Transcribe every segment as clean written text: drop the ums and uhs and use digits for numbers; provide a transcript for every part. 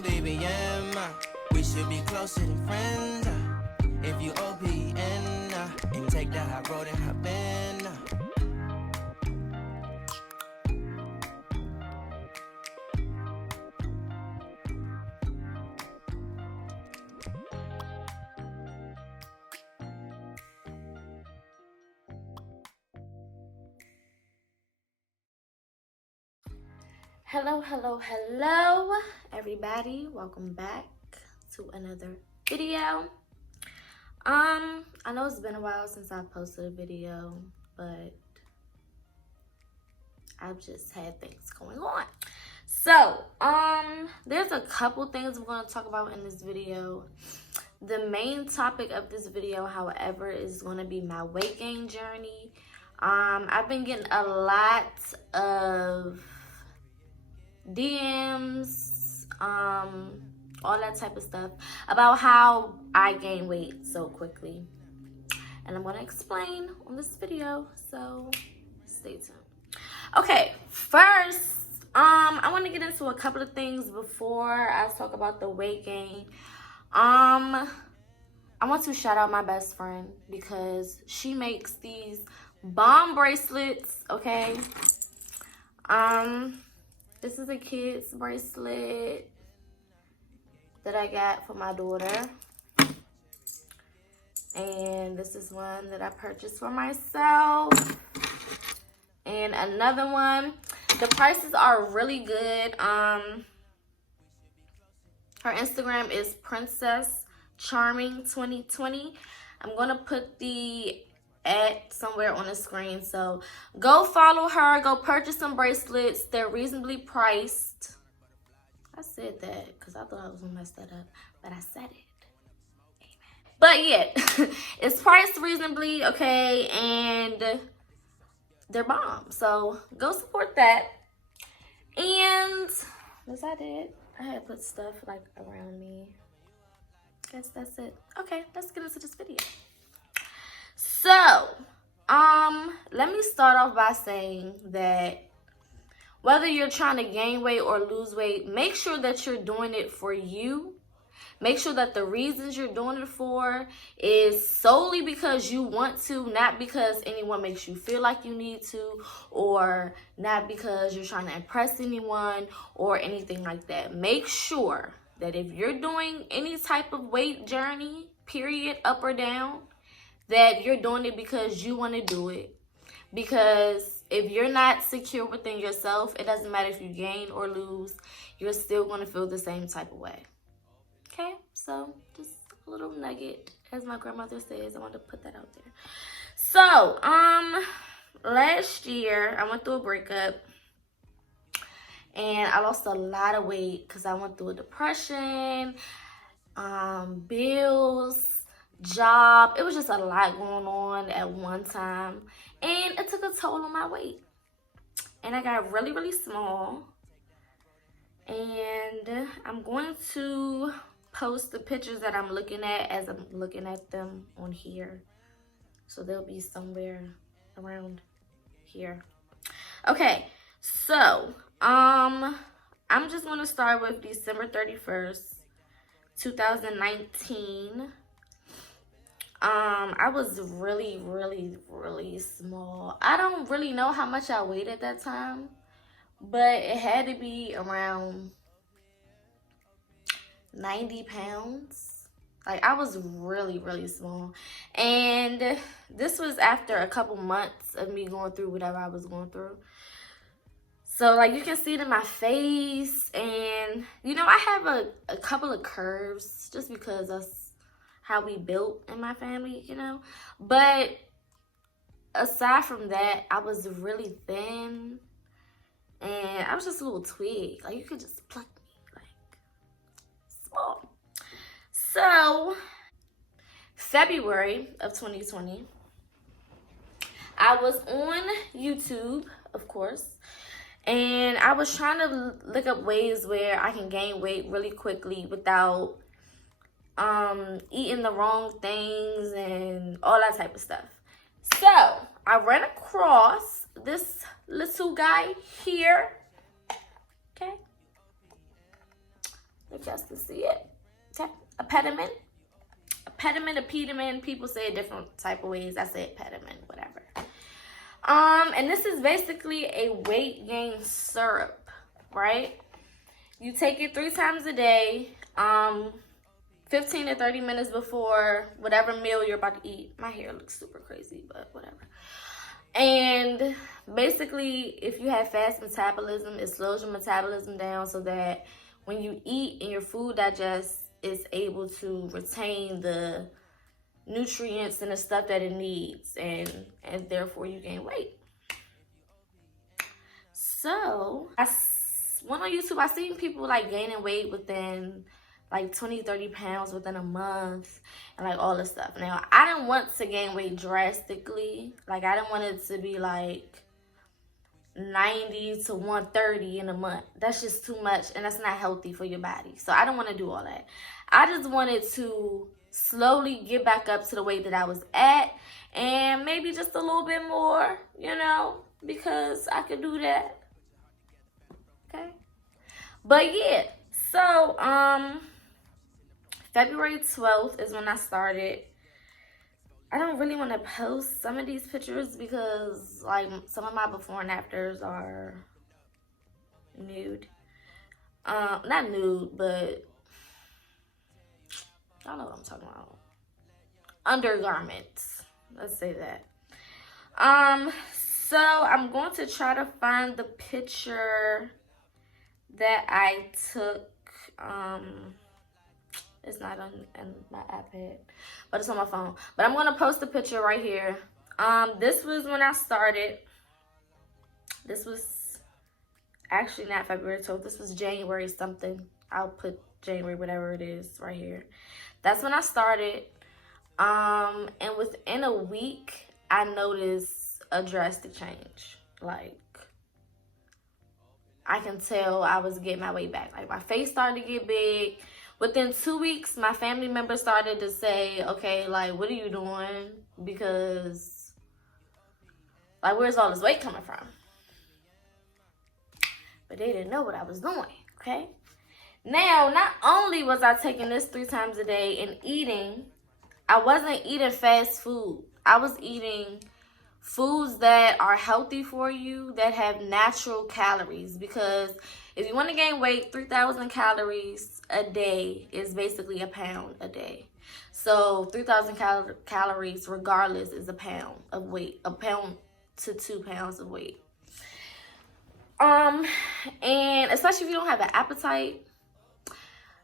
on BBM. We should be closer than friends. If you OPN, and take that high road and hop in. Hello, everybody. Welcome back to another video. I know it's been a while since I posted a video, but I've just had things going on. So, there's a couple things I'm going to talk about in this video. The main topic of this video, however, is going to be my weight gain journey. I've been getting a lot of DMs, all that type of stuff about how I gain weight so quickly, and I'm going to explain on this video, so stay tuned. Okay, first, I want to get into a couple of things before I talk about the weight gain. I want to shout out my best friend because she makes these bomb bracelets, okay? This is a kid's bracelet that I got for my daughter. And this is one that I purchased for myself. And another one. The prices are really good. Her Instagram is Princess Charming 2020. I'm going to put the at somewhere on the screen, so go follow her, go purchase some bracelets. They're reasonably priced. I said that because I thought I was gonna mess that up, but I said it. Amen. But yeah, it's priced reasonably, okay, and they're bomb, so go support that. And was that it? I had put stuff like around me. Guess that's it. Okay, let's get into this video. So, let me start off by saying that whether you're trying to gain weight or lose weight, make sure that you're doing it for you. Make sure that the reasons you're doing it for is solely because you want to, not because anyone makes you feel like you need to, or not because you're trying to impress anyone or anything like that. Make sure that if you're doing any type of weight journey, period, up or down, that you're doing it because you want to do it. Because if you're not secure within yourself, it doesn't matter if you gain or lose, you're still going to feel the same type of way. Okay? So, just a little nugget, as my grandmother says. I want to put that out there. So, last year, I went through a breakup. And I lost a lot of weight because I went through a depression, bills, job. It was just a lot going on at one time, and it took a toll on my weight, and I got really, really small. And I'm going to post the pictures that I'm looking at as I'm looking at them on here, so they'll be somewhere around here. Okay, so I'm just going to start with December 31st 2019. I was really, really, really small. I don't really know how much I weighed at that time, but it had to be around 90 pounds. Like, I was really, really small. And this was after a couple months of me going through whatever I was going through. So, like, you can see it in my face. And, you know, I have a couple of curves just because that's how we built in my family, you know. But aside from that, I was really thin, and I was just a little twig. Like, you could just pluck me, like, small. So, February of 2020, I was on YouTube, of course, and I was trying to look up ways where I can gain weight really quickly without eating the wrong things and all that type of stuff. So I ran across this little guy here. Okay, If y'all can see it. Okay. APETAMIN. APETAMIN. People say it different type of ways. I say APETAMIN, whatever. And this is basically a weight gain syrup, right? You take it 3 times a day, 15 to 30 minutes before whatever meal you're about to eat. My hair looks super crazy, but whatever. And basically, if you have fast metabolism, it slows your metabolism down so that when you eat and your food digests, it's able to retain the nutrients and the stuff that it needs, and therefore you gain weight. So I went on YouTube. I seen people like gaining weight within like 20-30 pounds within a month and like all this stuff. Now I didn't want to gain weight drastically. Like I didn't want it to be like 90 to 130 in a month. That's just too much, and that's not healthy for your body. So I don't want to do all that. I just wanted to slowly get back up to the weight that I was at, and maybe just a little bit more, you know, because I could do that. Okay. But yeah, so February 12th is when I started. I don't really want to post some of these pictures because like some of my before and afters are nude. Not nude, but y'all know what I'm talking about. Undergarments. Let's say that. So I'm going to try to find the picture that I took. It's not on my iPad, but it's on my phone. But I'm gonna post the picture right here. This was when I started. This was actually not February 12th. This was January something. I'll put January, whatever it is, right here. That's when I started. And within a week, I noticed a drastic change. Like, I can tell I was getting my weight back. Like, my face started to get big. Within 2 weeks, my family members started to say, okay, like, what are you doing? Because, like, where's all this weight coming from? But they didn't know what I was doing, okay? Now, not only was I taking this 3 times a day and eating, I wasn't eating fast food. I was eating foods that are healthy for you, that have natural calories. Because if you want to gain weight, 3,000 calories a day is basically a pound a day. So 3,000 calories regardless is a pound of weight, a pound to 2 pounds of weight. And especially if you don't have an appetite,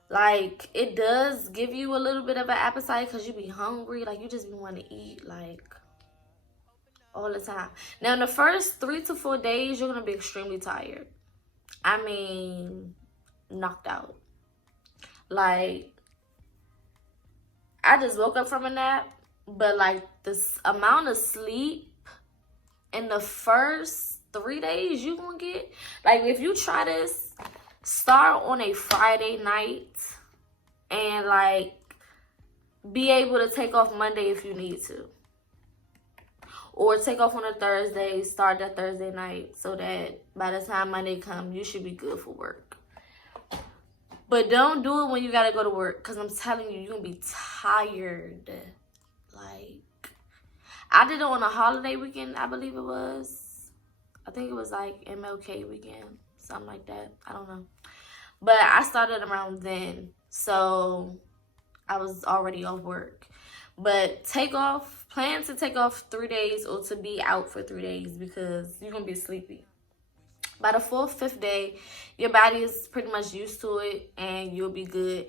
like, it does give you a little bit of an appetite because you be hungry. Like, you just be wanting to eat, like, all the time. Now, in the first 3 to 4 days, you're going to be extremely tired. I mean, knocked out. Like, I just woke up from a nap, but, like, this amount of sleep in the first 3 days you're going to get, like, if you try this, start on a Friday night and, like, be able to take off Monday if you need to. Or take off on a Thursday, start that Thursday night so that by the time Monday comes, you should be good for work. But don't do it when you got to go to work, because I'm telling you, you're going to be tired. Like, I did it on a holiday weekend, I believe it was. I think it was like MLK weekend, something like that. I don't know. But I started around then, so I was already off work. But plan to take off 3 days or to be out for 3 days because you're going to be sleepy. By the 4th, 5th day, your body is pretty much used to it and you'll be good.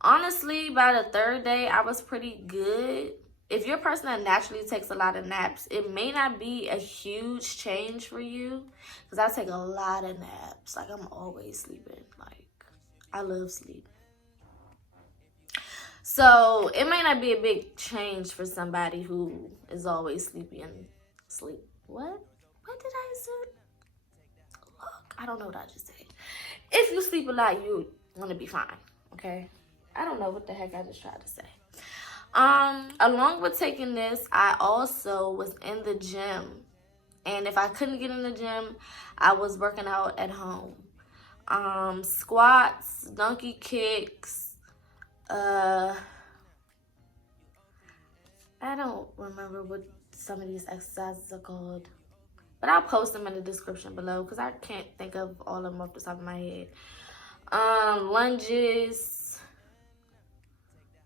Honestly, by the 3rd day, I was pretty good. If you're a person that naturally takes a lot of naps, it may not be a huge change for you because I take a lot of naps. Like, I'm always sleeping. Like, I love sleep. So, it may not be a big change for somebody who is always sleepy and sleep. What did I say? Look, I don't know what I just said. If you sleep a lot, you're going to be fine, okay? I don't know what the heck I just tried to say. Along with taking this, I also was in the gym. And if I couldn't get in the gym, I was working out at home. squats, donkey kicks. I don't remember what some of these exercises are called, but I'll post them in the description below because I can't think of all of them off the top of my head. Lunges.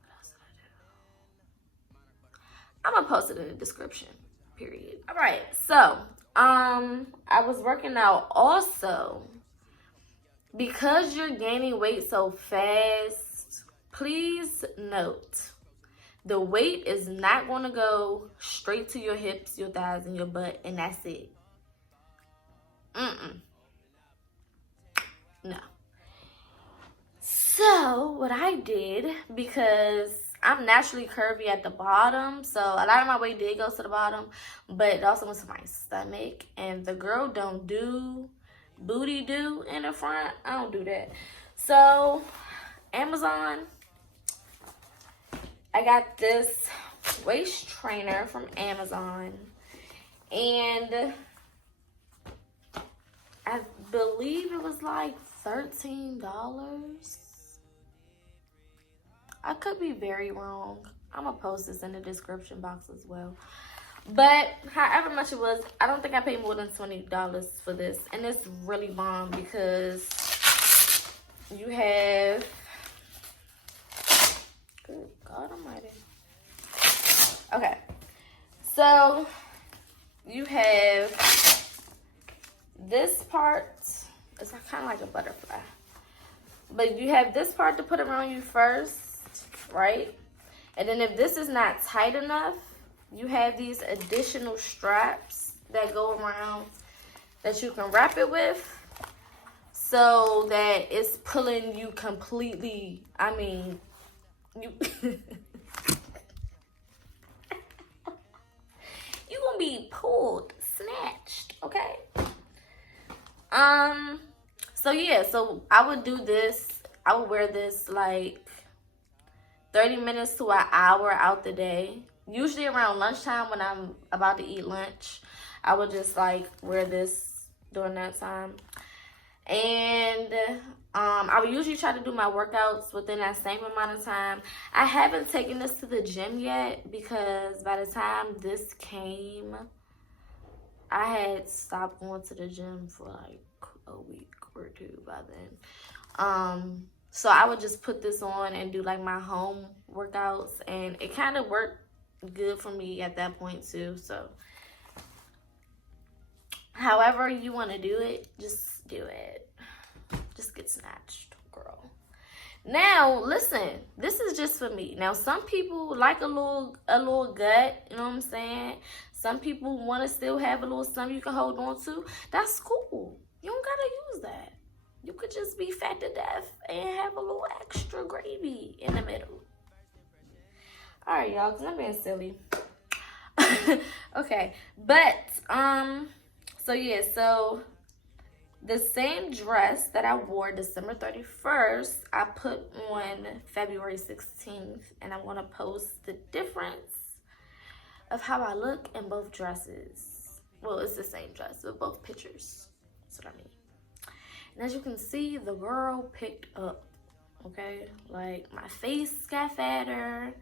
What else did I do? I'm gonna post it in the description, period. All right, so I was working out also. Because you're gaining weight so fast, please note, the weight is not going to go straight to your hips, your thighs, and your butt, and that's it. No. So, what I did, because I'm naturally curvy at the bottom, so a lot of my weight did go to the bottom, but it also went to my stomach, and the girl don't do booty do in the front. I don't do that. So Amazon, I got this waist trainer from Amazon, and I believe it was like $13. I could be very wrong. I'm gonna post this in the description box as well. But however much it was, I don't think I paid more than $20 for this. And it's really bomb because you have, good God almighty. Okay, so you have this part. It's kind of like a butterfly. But you have this part to put around you first, right? And then if this is not tight enough, you have these additional straps that go around that you can wrap it with so that it's pulling you completely. I mean, you you gonna be pulled, snatched, okay? So yeah, so I would do this. I would wear this like 30 minutes to an hour out the day. Usually around lunchtime when I'm about to eat lunch, I would just like wear this during that time. And I would usually try to do my workouts within that same amount of time. I haven't taken this to the gym yet because by the time this came, I had stopped going to the gym for like a week or two by then. So I would just put this on and do like my home workouts, and it kind of worked good for me at that point too. So however you want to do it, just do it. Just get snatched, girl. Now listen, this is just for me. Now some people like a little gut, you know what I'm saying? Some people want to still have a little something you can hold on to. That's cool. You don't gotta use that. You could just be fat to death and have a little extra gravy in the middle. All right, y'all, because I'm being silly. Okay, but, so yeah, so the same dress that I wore December 31st, I put on February 16th, and I'm going to post the difference of how I look in both dresses. Well, it's the same dress, but both pictures. That's what I mean. And as you can see, the girl picked up, okay? Like, my face got fatter.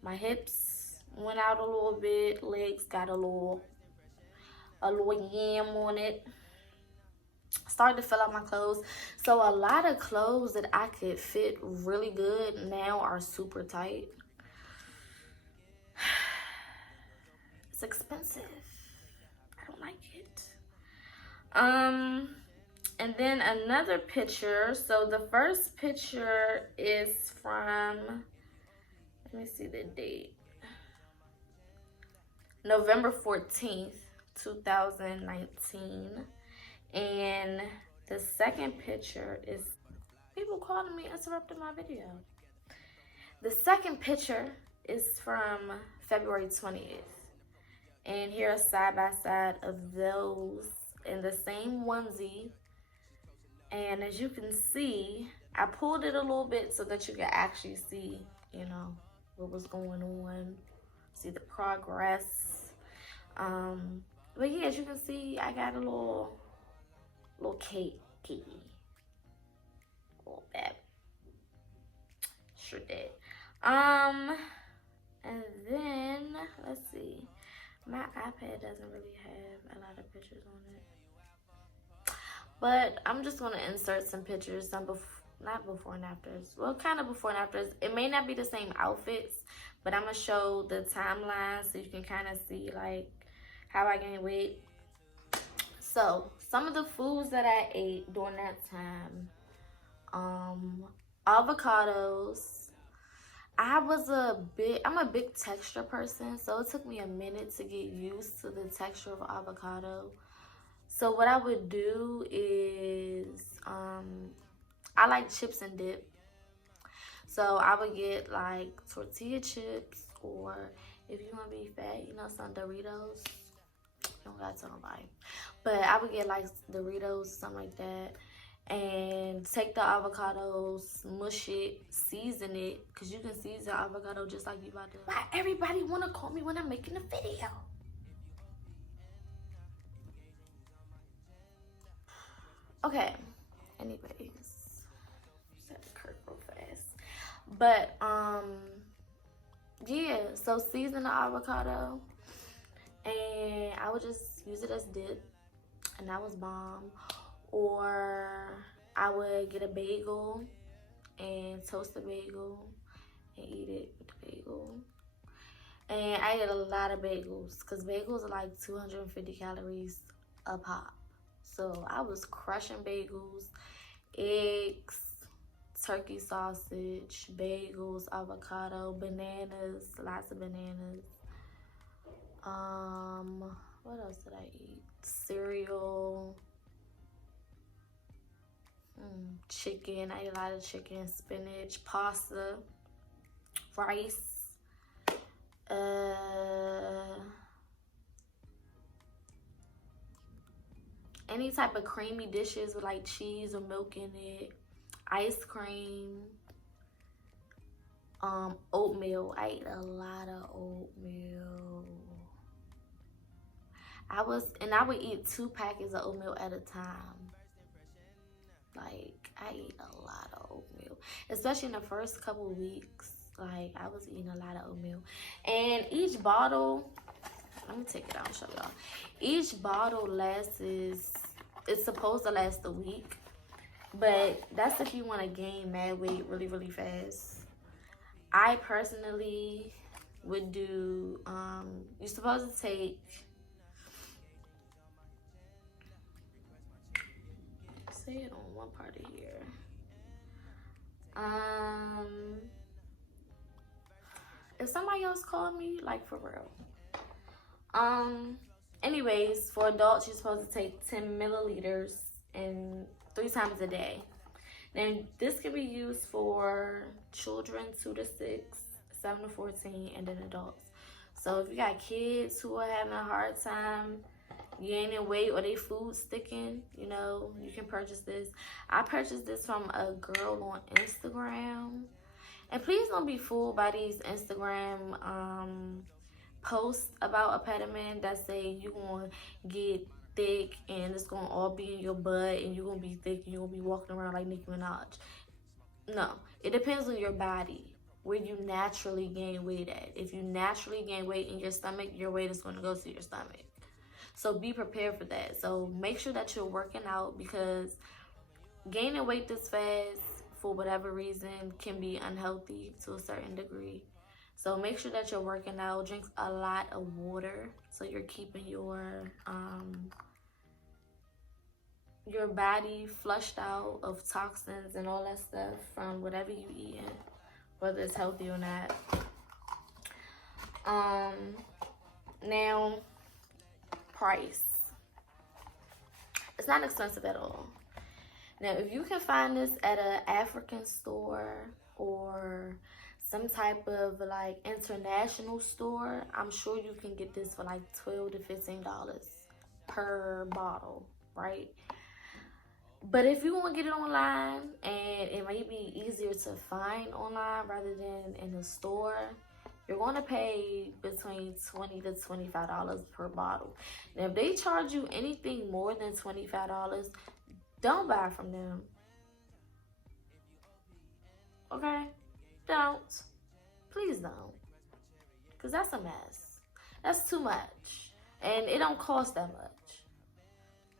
My hips went out a little bit. Legs got a little yam on it. Started to fill out my clothes. So a lot of clothes that I could fit really good now are super tight. It's expensive. I don't like it. And then another picture. So the first picture is from, let me see the date. November 14th, 2019. And the second picture is, people calling me interrupting my video. The second picture is from February 20th. And here are side by side of those in the same onesie. And as you can see, I pulled it a little bit so that you can actually see, you know, what was going on. See the progress. But yeah, as you can see, I got a little little cakey. A little bit. Sure did. And then, let's see. My iPad doesn't really have a lot of pictures on it. But I'm just going to insert some pictures, not before and afters. Well, kind of before and afters. It may not be the same outfits, but I'm going to show the timeline so you can kind of see, like, how I gained weight. So, some of the foods that I ate during that time. Avocados. I'm a big texture person, so it took me a minute to get used to the texture of avocado. So what I would do is, I like chips and dip. So I would get like tortilla chips, or if you want to be fat, you know, some Doritos. You don't got to nobody. But I would get like Doritos, something like that. And take the avocados, mush it, season it, because you can season avocado just like you about to. Why everybody want to call me when I'm making a video? Okay, anyways, set the curve real fast. But, yeah, so season the avocado, and I would just use it as dip, and that was bomb. Or I would get a bagel and toast the bagel and eat it with the bagel. And I ate a lot of bagels because bagels are like 250 calories a pop. So I was crushing bagels, eggs, turkey sausage, bagels, avocado, bananas, lots of bananas. What else did I eat? Cereal. Chicken. I ate a lot of chicken, spinach, pasta, rice. Any type of creamy dishes with like cheese or milk in it. Ice cream. Oatmeal. I ate a lot of oatmeal. I would eat 2 packets of oatmeal at a time. Like, I eat a lot of oatmeal, especially in the first couple of weeks. Like, I was eating a lot of oatmeal. And each bottle, let me take it out and show y'all. Each bottle it's supposed to last a week. But that's if you want to gain mad weight really, really fast. I personally would do, you're supposed to take, say it on one part of here. If somebody else called me, like for real. Anyways, for adults, you're supposed to take 10 milliliters and 3 times a day. Now, this can be used for children 2 to 6, 7 to 14, and then adults. So if you got kids who are having a hard time gaining weight or they food sticking, you know, you can purchase this. I purchased this from a girl on Instagram. And please don't be fooled by these Instagram posts about APETAMIN that say you're going to get thick and it's going to all be in your butt and you're going to be thick and you're going to be walking around like Nicki Minaj. No, it depends on your body, where you naturally gain weight at. If you naturally gain weight in your stomach, your weight is going to go to your stomach. So be prepared for that. So make sure that you're working out, because gaining weight this fast for whatever reason can be unhealthy to a certain degree. So make sure that you're working out. Drink a lot of water so you're keeping your body flushed out of toxins and all that stuff from whatever you eating, whether it's healthy or not. Now, price. It's not expensive at all. Now, if you can find this at an African store or some type of like international store, I'm sure you can get this for like $12 to $15 per bottle, right? But if you want to get it online, and it may be easier to find online rather than in the store, you're going to pay between $20 to $25 per bottle. Now, if they charge you anything more than $25, don't buy from them. Okay? Don't. Please don't. Because that's a mess. That's too much. And it don't cost that much.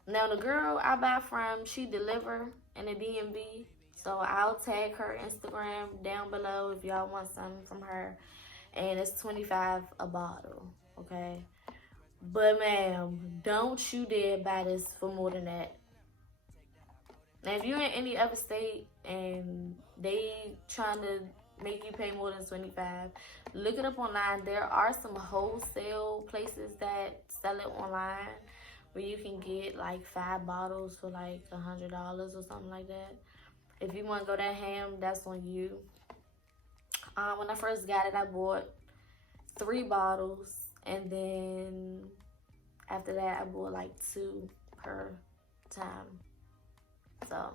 Now, the girl I buy from, she deliver in the DMV. So I'll tag her Instagram down below if y'all want something from her. And it's $25 a bottle. Okay? But, ma'am, don't you dare buy this for more than that. Now, if you're in any other state and they trying to make you pay more than $25, look it up online. There are some wholesale places that sell it online where you can get like 5 bottles for like $100 or something like that. If you want to go that ham, that's on you. When I first got it, I bought 3 bottles, and then after that, I bought like 2 per time. So,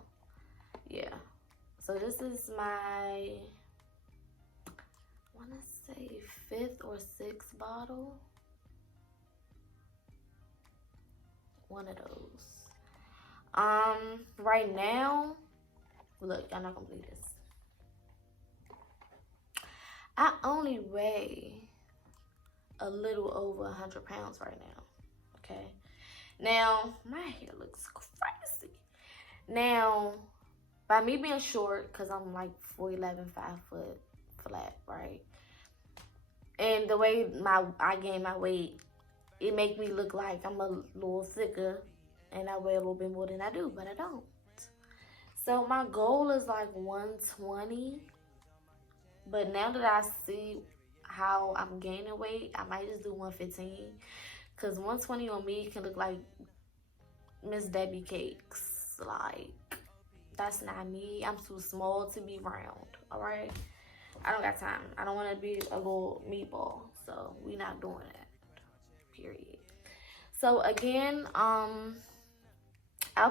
yeah. So this is my, I want to say 5th or 6th bottle. One of those. Right now, look, y'all not gonna believe this. I only weigh a little over 100 pounds right now. Okay. Now, my hair looks crazy. Now, by me being short, because I'm like 4'11", 5 foot flat, right? And the way I gain my weight, it make me look like I'm a little thicker and I weigh a little bit more than I do, but I don't. So my goal is like 120. But now that I see how I'm gaining weight, I might just do 115. Because 120 on me can look like Miss Debbie Cakes. Like, that's not me. I'm too small to be round, all right? I don't got time. I don't want to be a little meatball. So we not doing that, period. So again, I'll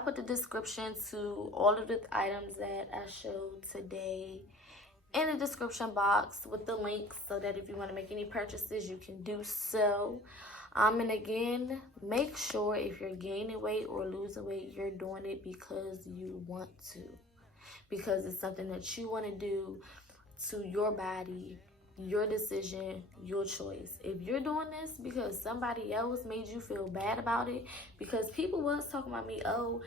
put the description to all of the items that I showed today in the description box with the links, so that if you want to make any purchases, you can do so. And again, make sure if you're gaining weight or losing weight, you're doing it because you want to. Because it's something that you want to do to your body, your decision, your choice. If you're doing this because somebody else made you feel bad about it, because people was talking about me, oh,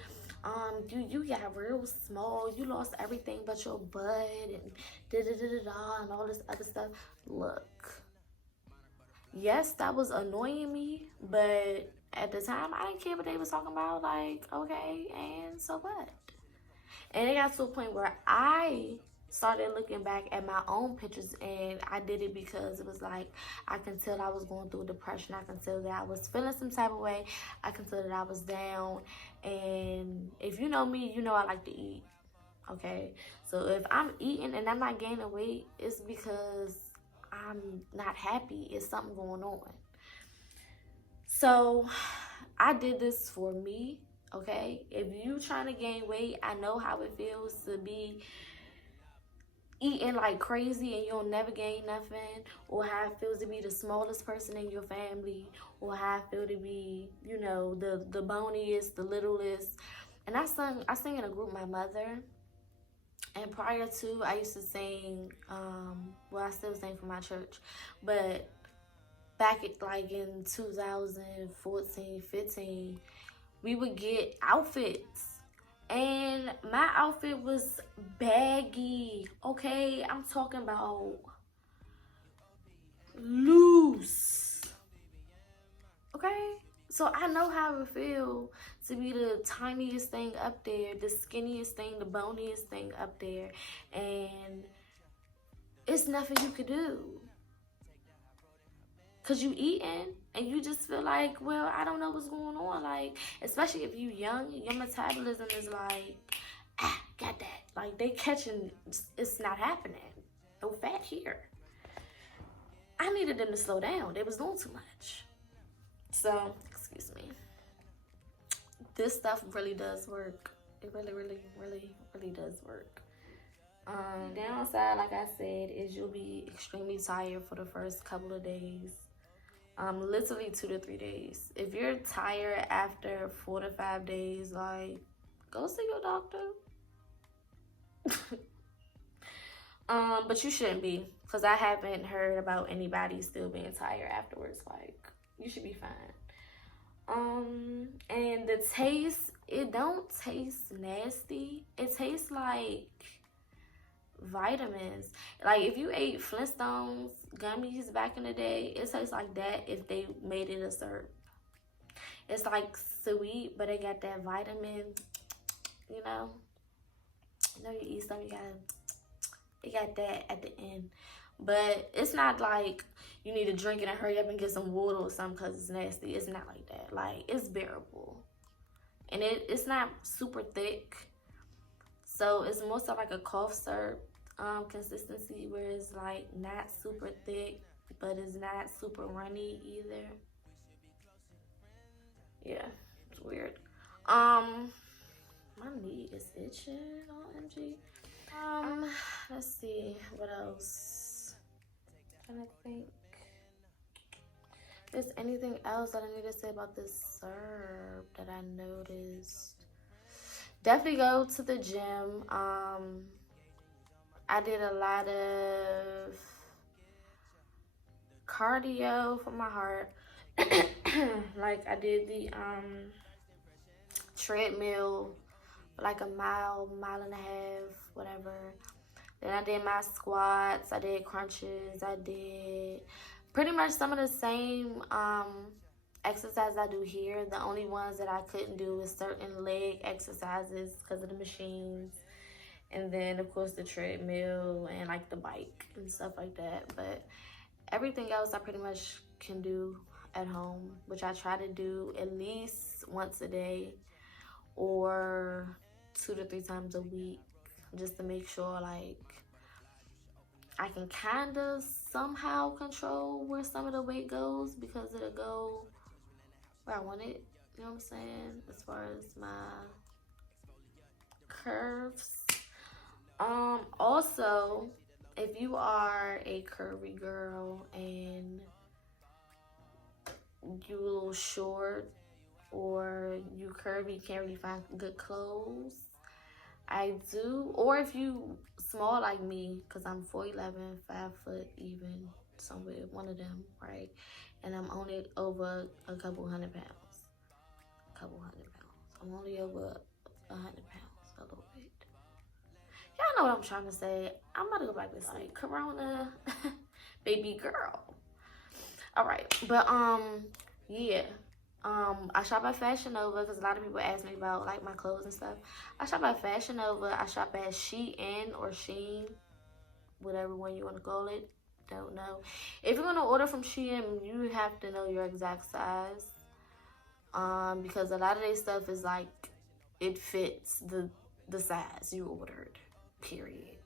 you got real small, you lost everything but your butt, and da-da-da-da-da, and all this other stuff. Look, yes, that was annoying me, but at the time, I didn't care what they was talking about. Like, okay, and so what? And it got to a point where I started looking back at my own pictures, and I did it because it was like, I can tell I was going through depression. I can tell that I was feeling some type of way. I can tell that I was down. And if you know me, you know I like to eat. Okay, so if I'm eating and I'm not gaining weight, it's because I'm not happy. It's something going on. So I did this for me. Okay, if you trying to gain weight, I know how it feels to be eating like crazy and you'll never gain nothing, or how it feels to be the smallest person in your family, or how it feels to be, you know, the boniest, the littlest. And I sing in a group, my mother, and prior to, I used to sing, well, I still sing for my church, but back at like in 2014, 15, we would get outfits. And my outfit was baggy, okay? I'm talking about loose, okay? So I know how it feels to be the tiniest thing up there, the skinniest thing, the boniest thing up there. And it's nothing you could do. Because you eating and you just feel like, well, I don't know what's going on. Like, especially if you young, your metabolism is like, got that. Like, they catching, it's not happening. No fat here. I needed them to slow down. They was doing too much. So, excuse me. This stuff really does work. It really, really, really, really does work. Downside, like I said, is you'll be extremely tired for the first couple of days. Literally 2 to 3 days. If you're tired after 4 to 5 days, like, go see your doctor. But you shouldn't be, because I haven't heard about anybody still being tired afterwards. Like, you should be fine. And the taste, it don't taste nasty. It tastes like vitamins. Like, if you ate Flintstones gummies back in the day, it tastes like that if they made it a syrup. It's like sweet, but it got that vitamin, you know. You know, you eat something, you gotta, it got that at the end. But it's not like you need to drink it and hurry up and get some water or something because it's nasty. It's not like that. Like, it's bearable. And it's not super thick. So it's more so like a cough syrup consistency, where it's like not super thick, but it's not super runny either. Yeah, it's weird. My knee is itching, OMG. Let's see, what else? I'm trying to think. If there's anything else that I need to say about this syrup that I noticed? Definitely go to the gym. I did a lot of cardio for my heart. Like, I did the treadmill for like a mile and a half, whatever. Then I did my squats, I did crunches, I did pretty much some of the same exercises I do here. The only ones that I couldn't do is certain leg exercises because of the machines. And then, of course, the treadmill and like the bike and stuff like that. But everything else I pretty much can do at home, which I try to do at least once a day or 2 to 3 times a week, just to make sure like I can kind of somehow control where some of the weight goes, because it'll go where I want it, you know what I'm saying, as far as my curves. Also, if you are a curvy girl and you a little short or you curvy, can't really find good clothes, I do. Or if you small like me, because I'm 4'11", 5 foot even, somewhere, one of them, right? And I'm only over a couple hundred pounds. I'm only over 100 pounds, a little bit. Y'all know what I'm trying to say. I'm about to go back to sleep. Corona, baby girl. All right, but yeah. I shop at Fashion Nova because a lot of people ask me about like my clothes and stuff. I shop at Fashion Nova. I shop at Shein or Sheen, whatever one you want to call it. Don't know. If you're gonna order from Shein, you have to know your exact size. Because a lot of their stuff is like, it fits the size you ordered, period.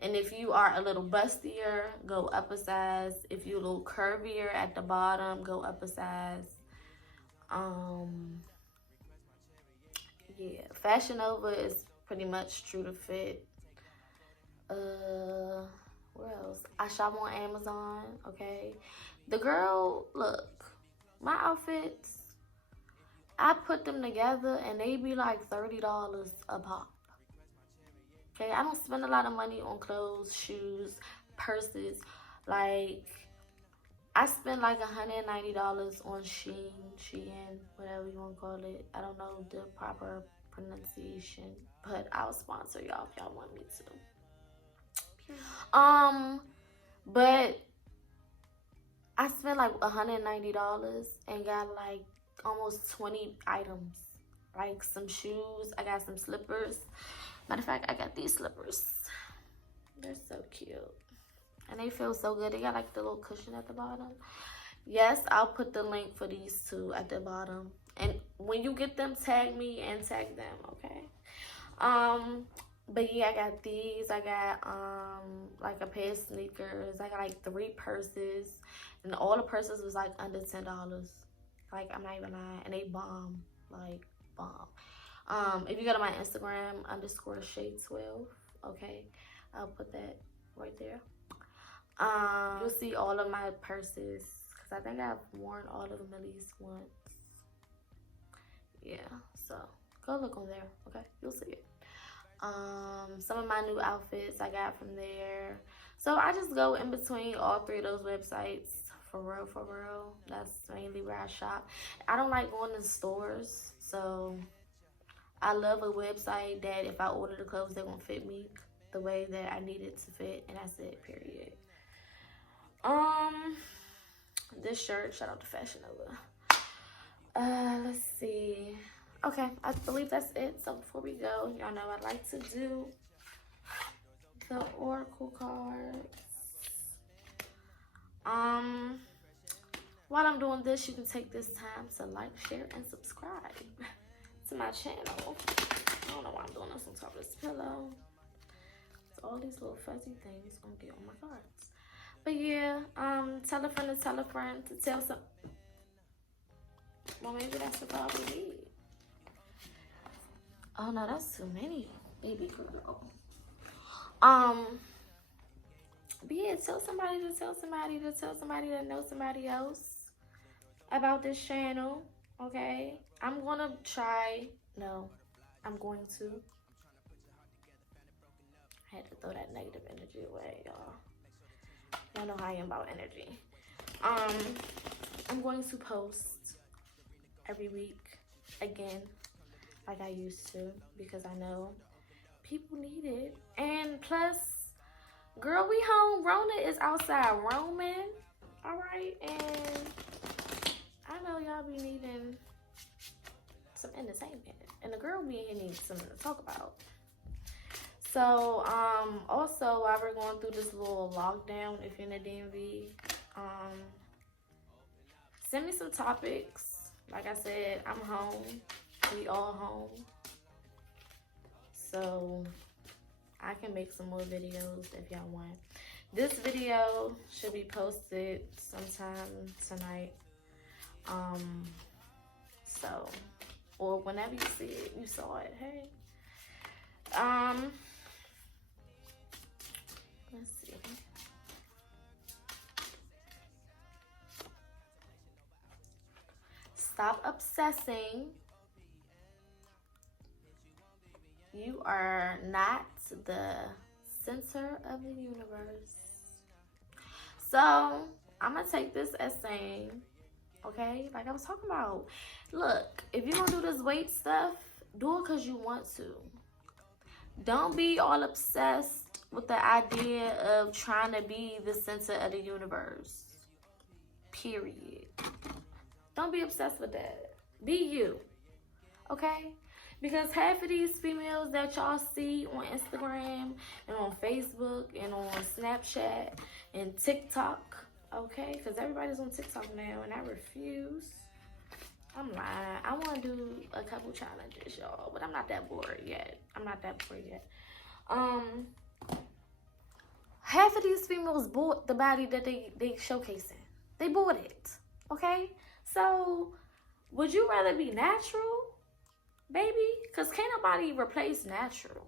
And if you are a little bustier, go up a size. If you're a little curvier at the bottom, go up a size. Yeah, Fashion Nova is pretty true true to fit. Where else? I shop on Amazon, okay? The girl, look, my outfits, I put them together and they be like $30 a pop. Okay, I don't spend a lot of money on clothes, shoes, purses. Like, I spend like $190 on Shein, whatever you want to call it. I don't know the proper pronunciation, but I'll sponsor y'all if y'all want me to. But I spent like $190 and got like almost 20 items. Like some shoes, I got some slippers. Matter of fact, I got these slippers. They're so cute. And they feel so good. They got like the little cushion at the bottom. Yes, I'll put the link for these two at the bottom. And when you get them, tag me and tag them, okay? But yeah, I got these. I got like a pair of sneakers. I got like 3 purses. And all the purses was like under $10. Like, I'm not even lying. And they bomb. Like, bomb. If you go to my Instagram, _shade12, okay? I'll put that right there. You'll see all of my purses, because I think I've worn all of them at least once. Yeah, so Go look on there, okay? You'll see it. Some of my new outfits I got from there. So I just go in between all three of those websites. For real. That's mainly where I shop. I don't like going to stores, so I love a website that if I order the clothes, they're gonna fit me the way that I need it to fit, and that's it, period. This shirt, shout out to Fashion Nova. Let's see. Okay, I believe that's it. So before we go, y'all know I like to do the oracle cards. While I'm doing this, you can take this time to like, share, and subscribe to my channel. I don't know why I'm doing this on top of this pillow. So all these little fuzzy things gonna get on my cards. But yeah, tell a friend to tell a friend to tell some. Well, maybe that's what all we need. Oh no, that's too many, baby girl. But yeah, tell somebody to tell somebody to tell somebody that knows somebody else about this channel, okay? I'm going to, I had to throw that negative energy away, y'all. Y'all know how I am about energy. I'm going to post every week again, like I used to, because I know people need it. And plus, girl, we home. Rona is outside roaming, all right? And I know y'all be needing some entertainment, and the girl be in here needs something to talk about. So, also, while we're going through this little lockdown, if you're in the DMV, send me some topics. Like I said, I'm home. We all home. So, I can make some more videos if y'all want. This video should be posted sometime tonight. So, or whenever you see it, you saw it, hey. Let's see. Stop obsessing. You are not the center of the universe. So, I'm going to take this as saying, okay, like I was talking about, look, if you're going to do this weight stuff, do it because you want to. Don't be all obsessed with the idea of trying to be the center of the universe. Period. Don't be obsessed with that. Be you. Okay? Because half of these females that y'all see on Instagram and on Facebook and on Snapchat and TikTok, okay? Because everybody's on TikTok now and I refuse. I'm lying. I want to do a couple challenges, y'all, but I'm not that bored yet. Half of these females bought the body that they showcasing. They bought it, okay? So, would you rather be natural, baby? Because can't nobody replace natural,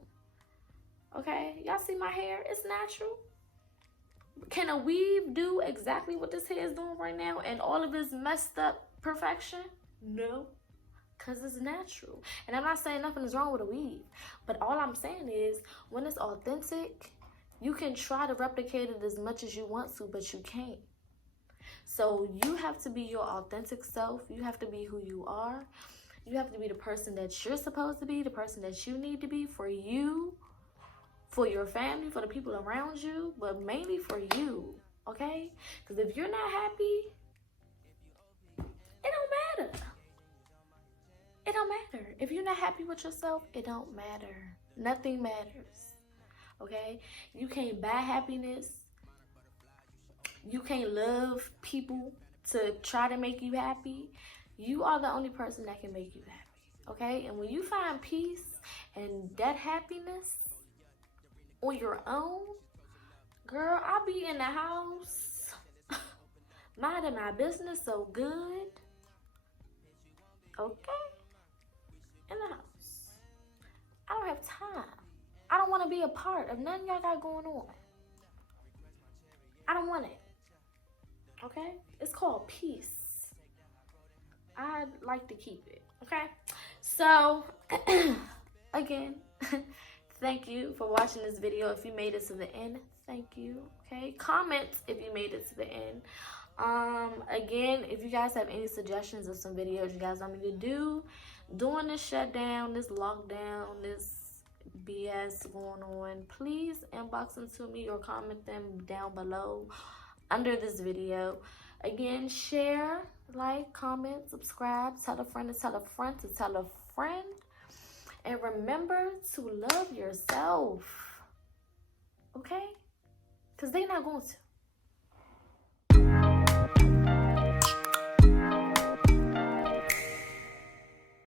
okay? Y'all see my hair? It's natural. Can a weave do exactly what this hair is doing right now and all of this messed up perfection? No, because it's natural. And I'm not saying nothing is wrong with a weave, but all I'm saying is when it's authentic, you can try to replicate it as much as you want to, but you can't. So you have to be your authentic self. You have to be who you are. You have to be the person that you're supposed to be, the person that you need to be for you, for your family, for the people around you, but mainly for you, okay? Because if you're not happy, it don't matter. It don't matter. If you're not happy with yourself, it don't matter. Nothing matters, okay? You can't buy happiness. You can't love people to try to make you happy. You are the only person that can make you happy, okay? And when you find peace and that happiness on your own, girl, I'll be in the house minding my business so good, okay? In the house. I don't have time. I don't want to be a part of nothing y'all got going on. I don't want it. Okay? It's called peace. I'd like to keep it. Okay? So, again, thank you for watching this video. If you made it to the end, thank you. Okay, comment if you made it to the end. Again, if you guys have any suggestions of some videos you guys want me to do during this shutdown, this lockdown, this BS going on, please inbox them to me or comment them down below under this video. Again, share, like, comment, subscribe, tell a friend to tell a friend to tell a friend, and remember to love yourself, okay? Because they're not going to.